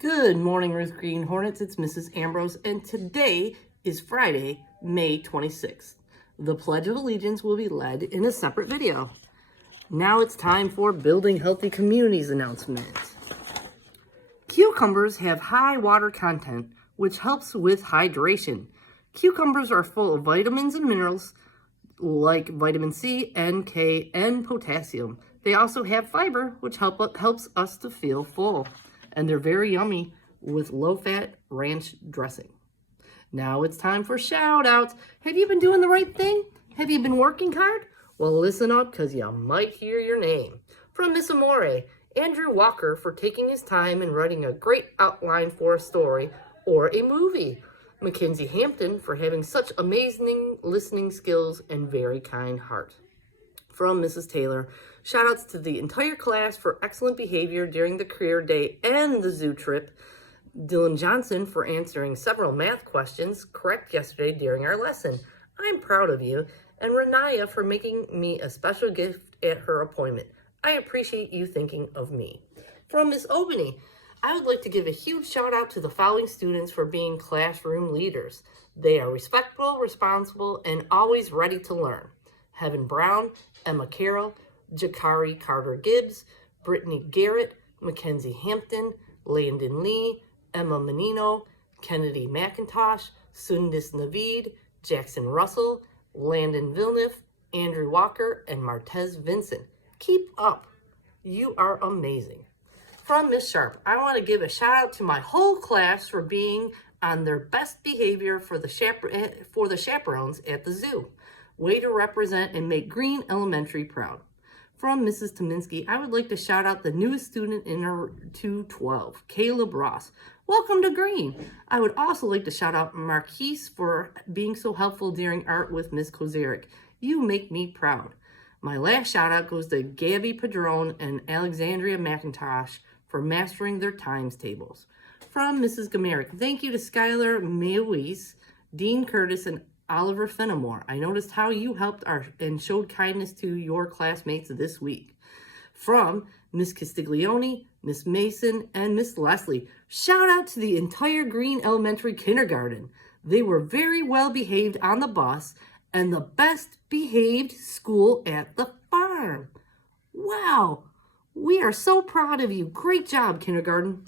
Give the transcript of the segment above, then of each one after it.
Good morning, Ruth Green Hornets. It's Mrs. Ambrose, and today is Friday, May 26th. The Pledge of Allegiance will be led in a separate video. Now it's time for Building Healthy Communities announcements. Cucumbers have high water content, which helps with hydration. Cucumbers are full of vitamins and minerals like vitamin C, N, K, and potassium. They also have fiber, which helps us to feel full. And they're very yummy with low-fat ranch dressing. Now it's time for shout-outs. Have you been doing the right thing? Have you been working hard? Well, listen up, because you might hear your name. From Miss Amore, Andrew Walker for taking his time and writing a great outline for a story or a movie. Mackenzie Hampton for having such amazing listening skills and very kind heart. From Mrs. Taylor, shoutouts to the entire class for excellent behavior during the career day and the zoo trip. Dylan Johnson for answering several math questions correct yesterday during our lesson. I'm proud of you. And Renaya for making me a special gift at her appointment. I appreciate you thinking of me. From Miss Obany, I would like to give a huge shout out to the following students for being classroom leaders. They are respectful, responsible, and always ready to learn. Heaven Brown, Emma Carroll, Jakari Carter-Gibbs, Brittany Garrett, Mackenzie Hampton, Landon Lee, Emma Menino, Kennedy McIntosh, Sundis Navid, Jackson Russell, Landon Villeneuve, Andrew Walker, and Martez Vincent. Keep up. You are amazing. From Miss Sharp, I want to give a shout out to my whole class for being on their best behavior for the chaperones at the zoo. Way to represent and make Green Elementary proud. From Mrs. Tominski, I would like to shout out the newest student in our 212, Caleb Ross. Welcome to Green. I would also like to shout out Marquise for being so helpful during art with Miss Kozeric. You make me proud. My last shout out goes to Gabby Padron and Alexandria McIntosh for mastering their times tables. From Mrs. Gamerick, thank you to Skylar Mayoise, Dean Curtis, and Oliver Fenimore. I noticed how you helped and showed kindness to your classmates this week. From Miss Castiglione, Miss Mason, and Miss Leslie, shout out to the entire Green Elementary Kindergarten. They were very well behaved on the bus and the best behaved school at the farm. Wow, we are so proud of you. Great job, kindergarten.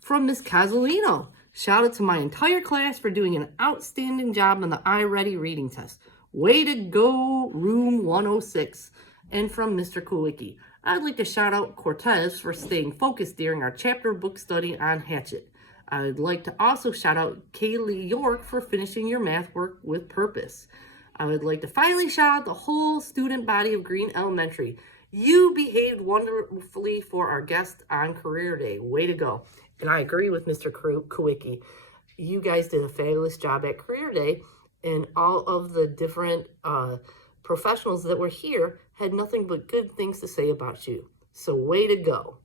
From Miss Casolino, shout out to my entire class for doing an outstanding job on the iReady reading test. Way to go, room 106. And from Mr. Kowicki, I'd like to shout out Cortez for staying focused during our chapter book study on Hatchet. I'd like to also shout out Kaylee York for finishing your math work with purpose. I would like to finally shout out the whole student body of Green Elementary. You behaved wonderfully for our guest on Career Day. Way to go. And I agree with Mr. Kowicki. You guys did a fabulous job at Career Day, and all of the different professionals that were here had nothing but good things to say about you. So way to go.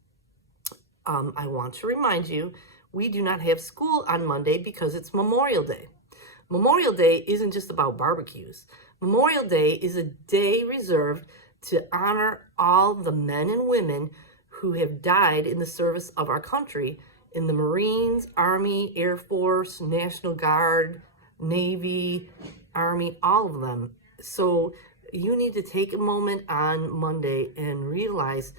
I want to remind you, we do not have school on Monday because it's Memorial Day. Memorial Day isn't just about barbecues. Memorial Day is a day reserved to honor all the men and women who have died in the service of our country in the Marines, Army, Air Force, National Guard, Navy, Army, all of them. So you need to take a moment on Monday and realize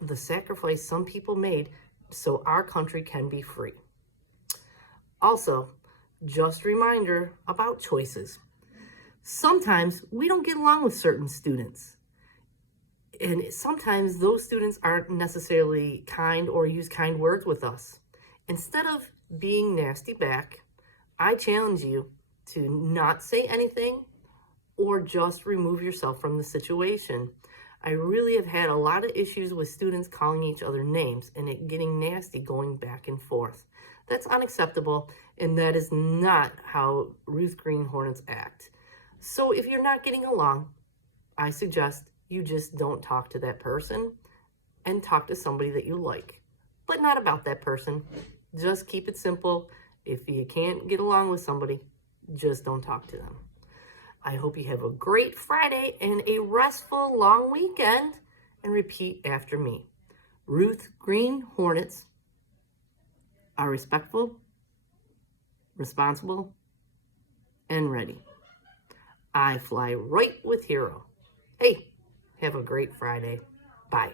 the sacrifice some people made so our country can be free. Also, just a reminder about choices. Sometimes we don't get along with certain students. And sometimes those students aren't necessarily kind or use kind words with us. Instead of being nasty back, I challenge you to not say anything or just remove yourself from the situation. I really have had a lot of issues with students calling each other names and it getting nasty going back and forth. That's unacceptable, and that is not how Ruth Green Hornets act. So if you're not getting along, I suggest you just don't talk to that person and talk to somebody that you like, but not about that person. Just keep it simple. If you can't get along with somebody, just don't talk to them. I hope you have a great Friday and a restful long weekend, and repeat after me. Ruth Green Hornets are respectful, responsible, and ready. I fly right with Hero. Hey, have a great Friday. Bye.